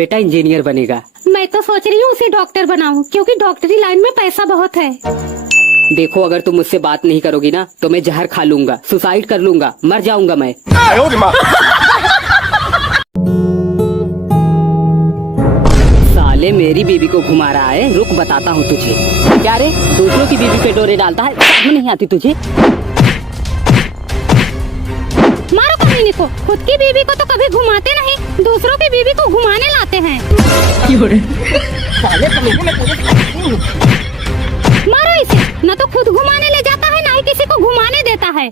बेटा इंजीनियर बनेगा। मैं तो सोच रही हूँ उसे डॉक्टर बनाऊँ, क्योंकि डॉक्टरी लाइन में पैसा बहुत है। देखो अगर तुम मुझसे बात नहीं करोगी ना तो मैं जहर खा लूंगा, सुसाइड कर लूंगा, मर जाऊंगा मैं। साले मेरी बीवी को घुमा रहा है, रुक बताता हूँ तुझे। क्या रे दूसरों की बीवी पे डोरे डालता है, शर्म नहीं आती तुझे? मारो कमीने को, खुद की बीवी को तो कभी घुमाते नहीं, दूसरों की बीवी को घुमाने लाते हैं। मारो इसे, न तो खुद घुमाने ले जाता है, ना ही किसी को घुमाने देता है।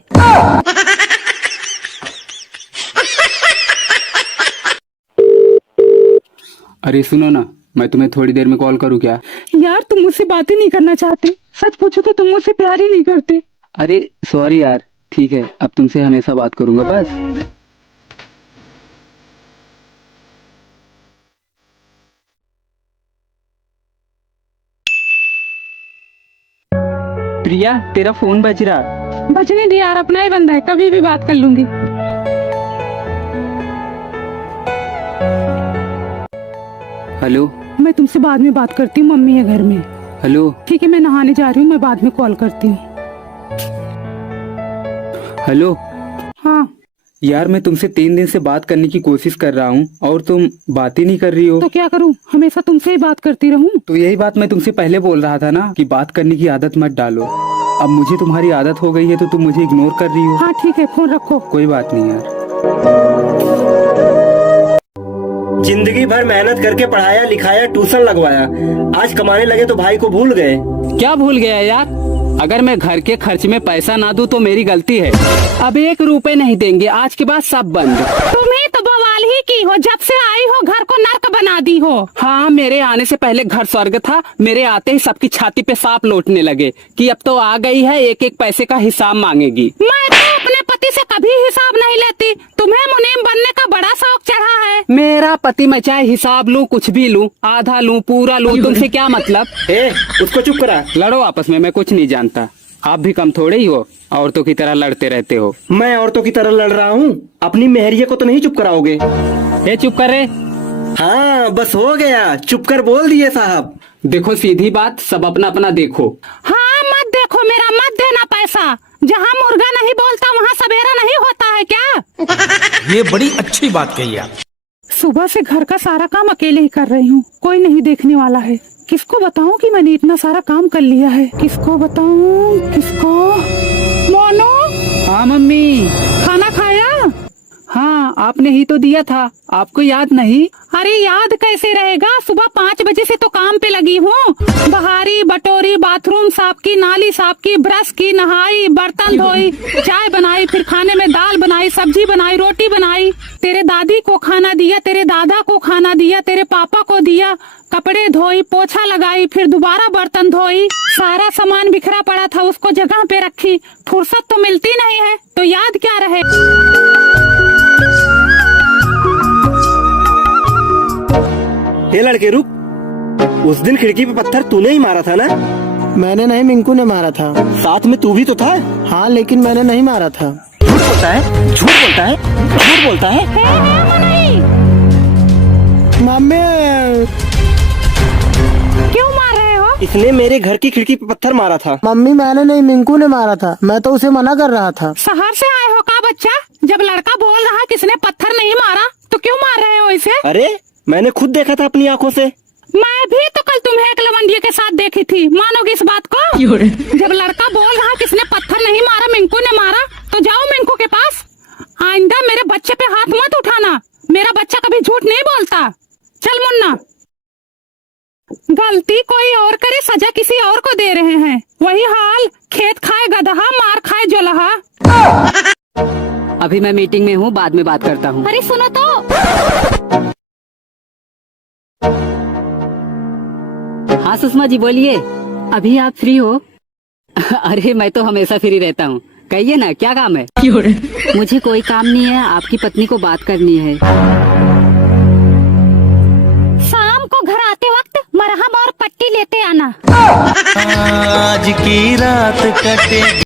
अरे सुनो ना, मैं तुम्हें थोड़ी देर में कॉल करूँ क्या? यार तुम मुझसे बात ही नहीं करना चाहते। सच पूछो तो तुम मुझसे प्यार ही नहीं करते। अरे सॉरी यार, ठीक है अब तुमसे हमेशा बात करूंगा बस। प्रिया तेरा फोन बज रहा। बचने दे यार, अपना ही बंदा है, कभी भी बात कर लूंगी। हेलो। मैं तुमसे बाद में बात करती हूँ, मम्मी है घर में। हेलो। ठीक है मैं नहाने जा रही हूँ, मैं बाद में कॉल करती हूँ। हेलो। हाँ यार मैं तुमसे 3 दिन से बात करने की कोशिश कर रहा हूँ और तुम बात ही नहीं कर रही हो। तो क्या करूँ, हमेशा तुमसे ही बात करती रहूँ? तो यही बात मैं तुमसे पहले बोल रहा था ना कि बात करने की आदत मत डालो। अब मुझे तुम्हारी आदत हो गई है तो तुम मुझे इग्नोर कर रही हो। हाँ ठीक है, फोन रखो। कोई बात नहीं यार। जिंदगी भर मेहनत करके पढ़ाया लिखाया ट्यूशन लगवाया, आज कमाने लगे तो भाई को भूल गए। क्या भूल गया यार? अगर मैं घर के खर्च में पैसा ना दूं तो मेरी गलती है। अब 1 रुपए नहीं देंगे, आज के बाद सब बंद। तुम्हें तो बवाल ही की हो, जब से आई हो घर को नर्क बना दी हो। हाँ मेरे आने से पहले घर स्वर्ग था, मेरे आते ही सबकी छाती पे सांप लौटने लगे कि अब तो आ गई है, 1-1 पैसे का हिसाब मांगेगी। मैं तो अपने पति से कभी हिसाब नहीं लेती, तुम्हें मुनीम बनने का बड़ा शौक चढ़ा है। मेरा पति मैं चाहे हिसाब लूं, कुछ भी लूं, आधा लूं, पूरा लूं, तुमसे क्या मतलब? उसको चुप करा। लड़ो आपस में, मैं कुछ नहीं जानता। आप भी कम थोड़े ही हो, औरतों की तरह लड़ते रहते हो। मैं औरतों की तरह लड़ रहा हूँ, अपनी मेहरिया को तो नहीं चुप कराओगे? ये चुप कर रहे। हाँ बस हो गया, चुप कर बोल दिए साहब। देखो सीधी बात, सब अपना अपना देखो। हाँ मत देखो मेरा, मत देना पैसा। जहाँ मुर्गा नहीं बोलता वहाँ सवेरा नहीं होता है क्या? ये बड़ी अच्छी बात कही आप। सुबह से घर का सारा काम अकेले ही कर रही हूँ, कोई नहीं देखने वाला है। किसको बताऊँ कि मैंने इतना सारा काम कर लिया है? किसको बताऊँ, किसको? मोनू। हाँ मम्मी। खाना खाया? हाँ आपने ही तो दिया था, आपको याद नहीं? अरे याद कैसे रहेगा, सुबह 5 बजे से तो काम पे लगी हूँ। बहारी बटोरी, बाथरूम साफ की, नाली साफ की, ब्रश की, नहाई, बर्तन धोई, चाय बनाई, फिर खाने में दाल बनाई, सब्जी बनाई, रोटी बनाई, तेरे दादी को खाना दिया, तेरे दादा को खाना दिया, तेरे पापा को दिया, कपड़े धोई, पोछा लगाई, फिर दोबारा बर्तन धोई। सारा सामान बिखरा पड़ा था उसको जगह पे रखी। फुर्सत तो मिलती नहीं है, तो याद क्या रहे। ये लड़के रुक, उस दिन खिड़की पे पत्थर तूने ही मारा था ना? मैंने नहीं, मिंकू ने मारा था। साथ में तू भी तो था। हाँ लेकिन मैंने नहीं मारा था। झूठ बोलता है, झूठ बोलता है, झूठ बोलता है। मम्मी क्यों मार रहे हो? इसने मेरे घर की खिड़की पे पत्थर मारा था। मम्मी मैंने नहीं, मिंकू ने मारा था, मैं तो उसे मना कर रहा था। शहर से आए हो का बच्चा? जब लड़का बोल रहा किसने पत्थर नहीं मारा तो क्यों मार रहे हो इसे? अरे मैंने खुद देखा था अपनी आंखों से। मैं भी तो कल तुम्हें एक लवंडिये के साथ देखी थी, मानोगे इस बात को? जब लड़का बोल रहा किसने पत्थर नहीं मारा, मिंकू ने मारा, तो जाओ मिंकू के पास। आइंदा मेरे बच्चे पे हाथ मत उठाना, मेरा बच्चा कभी झूठ नहीं बोलता। चल मुन्ना। गलती कोई और करे, सजा किसी और को दे रहे हैं। वही हाल, खेत खाए गदहा, मार खाए जोलहा। अभी मैं मीटिंग में हूँ, बाद में बात करता हूँ। अरे सुनो तो। हाँ सुषमा जी बोलिए, अभी आप फ्री हो? अरे मैं तो हमेशा फ्री रहता हूँ, कहिए ना क्या काम है? मुझे कोई काम नहीं है, आपकी पत्नी को बात करनी है। शाम को घर आते वक्त मरहम और पट्टी लेते आना। आज की रात कटे